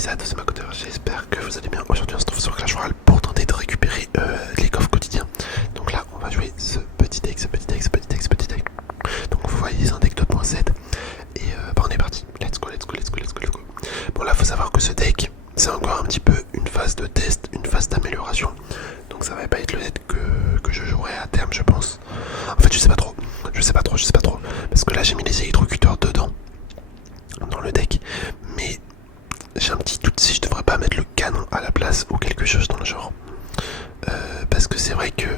Grisade, c'est ma côté. J'espère que vous allez bien. Aujourd'hui, on se trouve sur Clash Royale pour tenter de récupérer les coffres quotidiens. Donc là, on va jouer ce petit deck. Donc vous voyez, c'est un deck 2.7. Et bah, on est parti. Let's go. Bon, là, faut savoir que ce deck, c'est encore un petit peu une phase de test, une phase d'amélioration. Donc ça va pas être le deck que je jouerai à terme, je pense. En fait, je sais pas trop. Parce que là, j'ai mis les électrocuteurs dedans, dans le deck. Mais j'ai un petit doute si je devrais pas mettre le canon à la place ou quelque chose dans le genre. Parce que c'est vrai que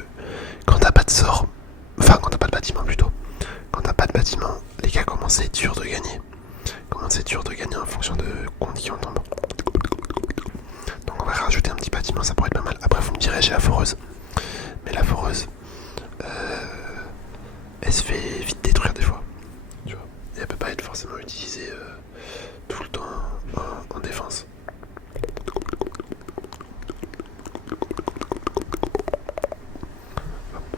quand t'as pas de sort, enfin quand t'as pas de bâtiment plutôt, quand t'as pas de bâtiment, les gars, comment c'est dur de gagner. Comment c'est dur de gagner en fonction de qui on tombe. Donc on va rajouter un petit bâtiment, ça pourrait être pas mal. Après vous me direz, j'ai la foreuse. Mais la foreuse, elle se fait vite détruire des fois. Tu vois. Et elle peut pas être forcément utilisée tout le temps en défense. Hop.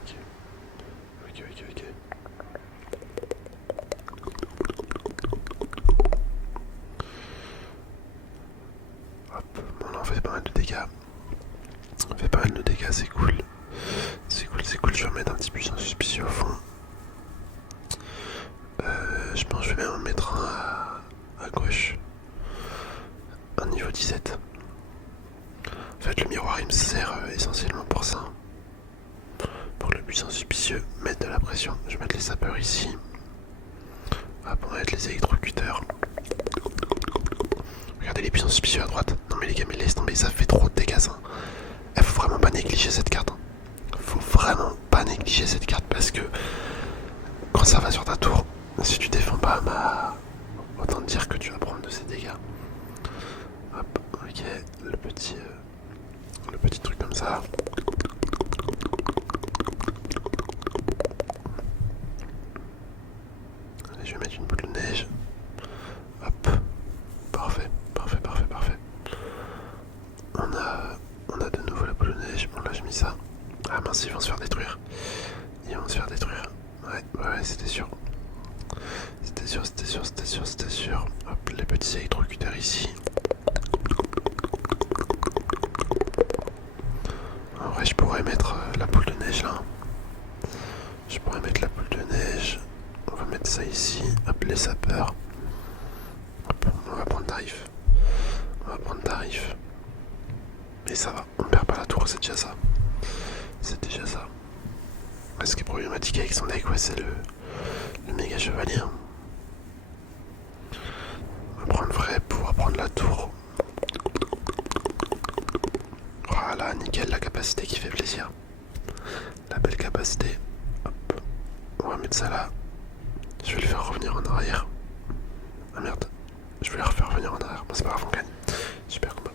Ok. Hop. Bon là on fait pas mal de dégâts. C'est cool. Je vais remettre un petit puissant suspicieux au fond. Je pense que je vais même en mettre un à gauche. Un niveau 17. En fait, le miroir il me sert essentiellement pour ça. Pour que le puissant suspicieux mette de la pression. Je vais mettre les sapeurs ici. Hop, on va mettre les électrocuteurs. Regardez les puissants suspicieux à droite. Non mais les gars, mais laisse tomber, ça fait trop de dégâts ça. Faut vraiment pas négliger cette carte. Faut vraiment pas négliger cette carte parce que quand ça va sur ta tour, si tu défends pas, bah autant te dire que tu vas prendre de ces dégâts. Hop, ok, le petit truc comme ça. Allez, je vais mettre une boule de neige. Hop, parfait. On a de nouveau la boule de neige. Bon là j'ai mis ça. Ah mince, ils vont se faire détruire. Ouais, c'était sûr. C'était sûr. Hop, les petits électrocuteurs ici. En vrai, je pourrais mettre la boule de neige là. On va mettre ça ici. Hop, les sapeurs. Hop, on va prendre tarif. Mais ça va, on perd pas la tour, c'est déjà ça. Ce qui est problématique avec son deck, ouais, c'est le méga chevalier. On va prendre pouvoir prendre la tour. Voilà, nickel, la capacité qui fait plaisir. La belle capacité. Hop, on va mettre ça là. Je vais le faire revenir en arrière. Ah merde, je vais le refaire revenir en arrière. Bon, c'est pas grave, on gagne. Super combat.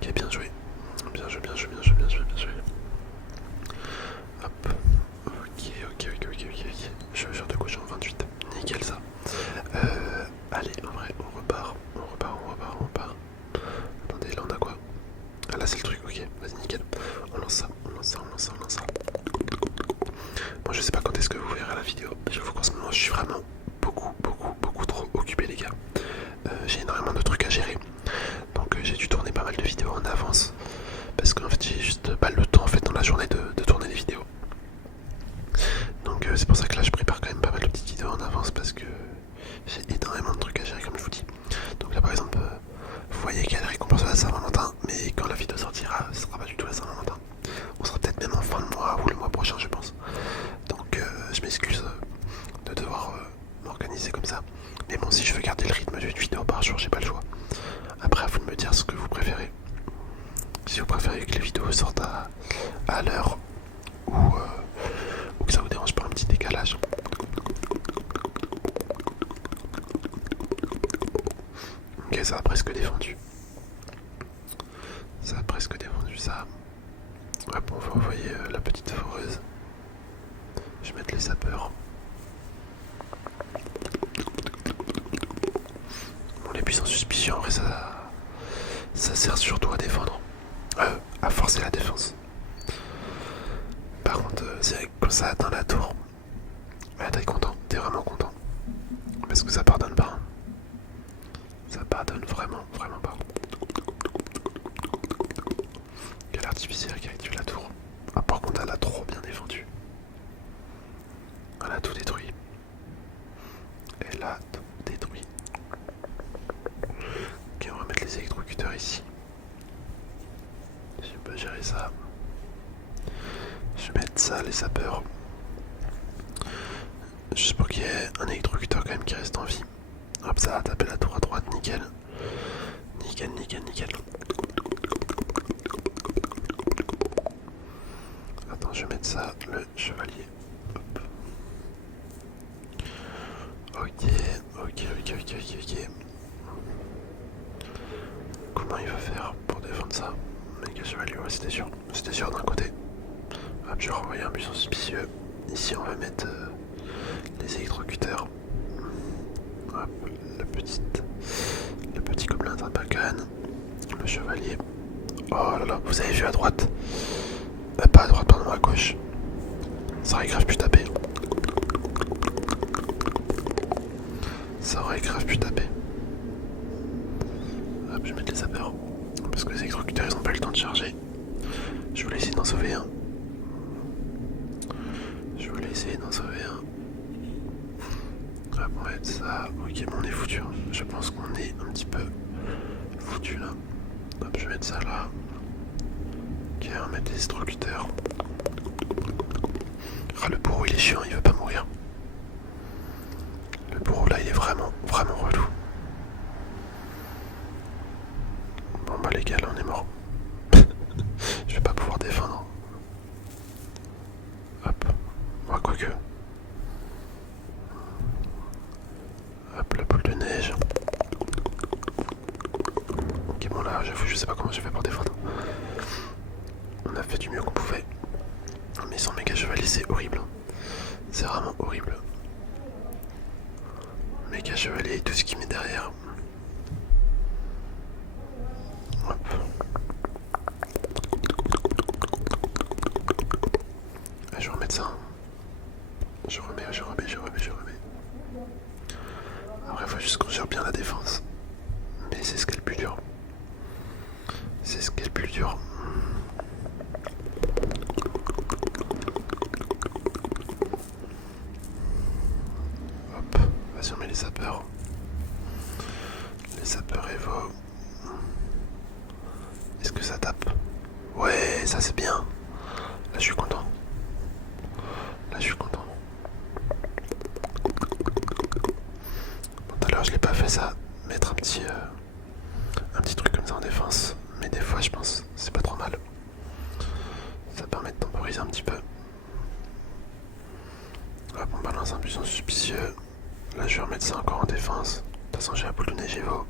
Ok, bien joué. Hop. Ok. Je vais faire de gauche en 28. Nickel ça. Allez, en vrai, on repart. Attendez, là on a quoi? Ah là c'est le truc, ok, vas-y nickel. On lance ça. Bon, je sais pas quand est-ce que vous verrez la vidéo. J'avoue qu'en ce moment je suis vraiment beaucoup trop occupé les gars. J'ai énormément de trucs à gérer. Donc j'ai dû tourner pas mal de vidéos en avance. Parce qu'en fait j'ai juste pas le temps en fait dans la journée de tourner les vidéos. Donc c'est pour ça que là je prépare quand même pas mal de petites vidéos en avance parce que j'ai énormément de trucs à gérer comme je vous dis. Donc là par exemple vous voyez qu'il y a la récompense de la Saint-Valentin, mais quand la vidéo sortira ce sera pas du tout la Saint-Valentin. On sera peut-être même en fin de mois ou le mois prochain je pense. Donc je m'excuse de devoir m'organiser comme ça. Mais bon, si je veux garder le rythme d'une vidéo par jour, j'ai pas le choix. Après, à vous de me dire ce que vous préférez. Si vous préférez que les vidéos sortent à l'heure ou que ça vous dérange pas un petit décalage. Ok, ça a presque défendu. Ça. Hop, on va envoyer la petite foreuse. Je vais mettre les sapeurs. Bon, les puissants suspicieux, en vrai, ça sert surtout à défendre. À forcer la défense. Par contre, c'est vrai que quand ça atteint la tour, parce que ça pardonne pas. Hein. Ça pardonne vraiment, vraiment pas. Quel artificiel qui active la tour. Ah, par contre, elle a trop bien défendu. Elle a tout détruit. Elle a tout détruit. Ok, on va mettre les électrocuteurs ici. Si on peut gérer ça. Je vais mettre ça, les sapeurs. Juste pour qu'il y ait un électrocuteur quand même qui reste en vie. Hop, ça a tapé la tour à droite, nickel. Nickel, nickel, nickel. Attends, je vais mettre ça, le chevalier. Hop. Ok, ok, ok, ok, ok, ok. Comment il va faire pour défendre ça? Méga chevalier, ouais, c'était sûr d'un côté. Hop, je vais renvoyer un buisson suspicieux. Ici, on va mettre les électrocuteurs. Hop, le petit gobelin Trapacan, le chevalier. Oh là là, vous avez vu à droite? Pas à droite, pardon, à gauche. Ça aurait grave pu taper. Ça aurait grave pu taper. Hop, je vais mettre les sapeurs. Parce que les électrocuteurs, ils ont pas eu le temps de charger. Je voulais essayer d'en sauver un. Hop, on va mettre ça. Ok, bon, on est foutu. Hein. Je pense qu'on est un petit peu foutu là. Hop, je vais mettre ça là. Ok, on va mettre les électrocuteurs. Ah, le bourreau il est chiant, il veut pas mourir. Le bourreau là, il est vraiment, vraiment relou. Bon bah les gars, là on est mort. Je vais pas pouvoir défendre. Hop, moi quoique. Hop, la boule de neige. Ok, bon là, j'avoue, je sais pas comment j'ai fait pour défendre. On a fait du mieux qu'on pouvait. Mais sans méga chevalier, c'est horrible. C'est vraiment horrible. Méga chevalier et tout ce qu'il met derrière. Hop. Je vais remettre ça. Je remets. Après, il faut juste qu'on gère bien la défense. Mais c'est ce qui est le plus dur. Hop, vas-y, on met les sapeurs. Les sapeurs Evo. Est-ce que ça tape? Ouais, ça c'est bien. Là, je suis content. Bon, tout à l'heure, je l'ai pas fait ça. Mettre un petit truc comme ça en défense. Mais des fois, je pense, c'est pas trop mal. Ça permet de temporiser un petit peu. Hop, on balance un buisson suspicieux. Là, je vais remettre ça encore en défense. De toute façon, j'ai la boule de neige Evo.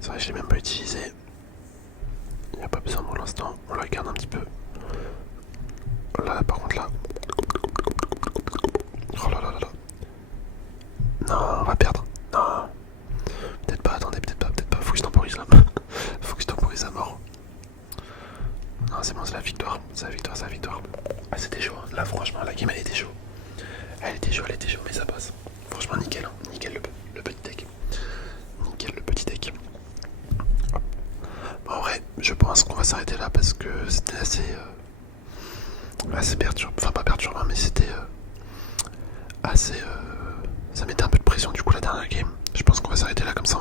C'est vrai que je l'ai même pas utilisé. Il n'y a pas besoin pour l'instant. On la garde un petit peu. Là, par contre, là. Oh là là là là. Non, on va perdre. Non. Peut-être pas, attendez, peut-être pas. Faut que je temporise là. Faut que je temporise à mort. Non, c'est bon, c'est la victoire. Ah, c'était chaud. Hein. Là, franchement, la game, elle était chaud. Elle était chaud, mais ça passe. Franchement, nickel. Hein. Nickel le petit deck. Hop. Bon, en vrai, je pense qu'on va s'arrêter là parce que c'était assez perturbant. Enfin, pas perturbant, mais c'était assez... ça mettait un peu de pression du coup la dernière game. Je pense qu'on va s'arrêter là, comme ça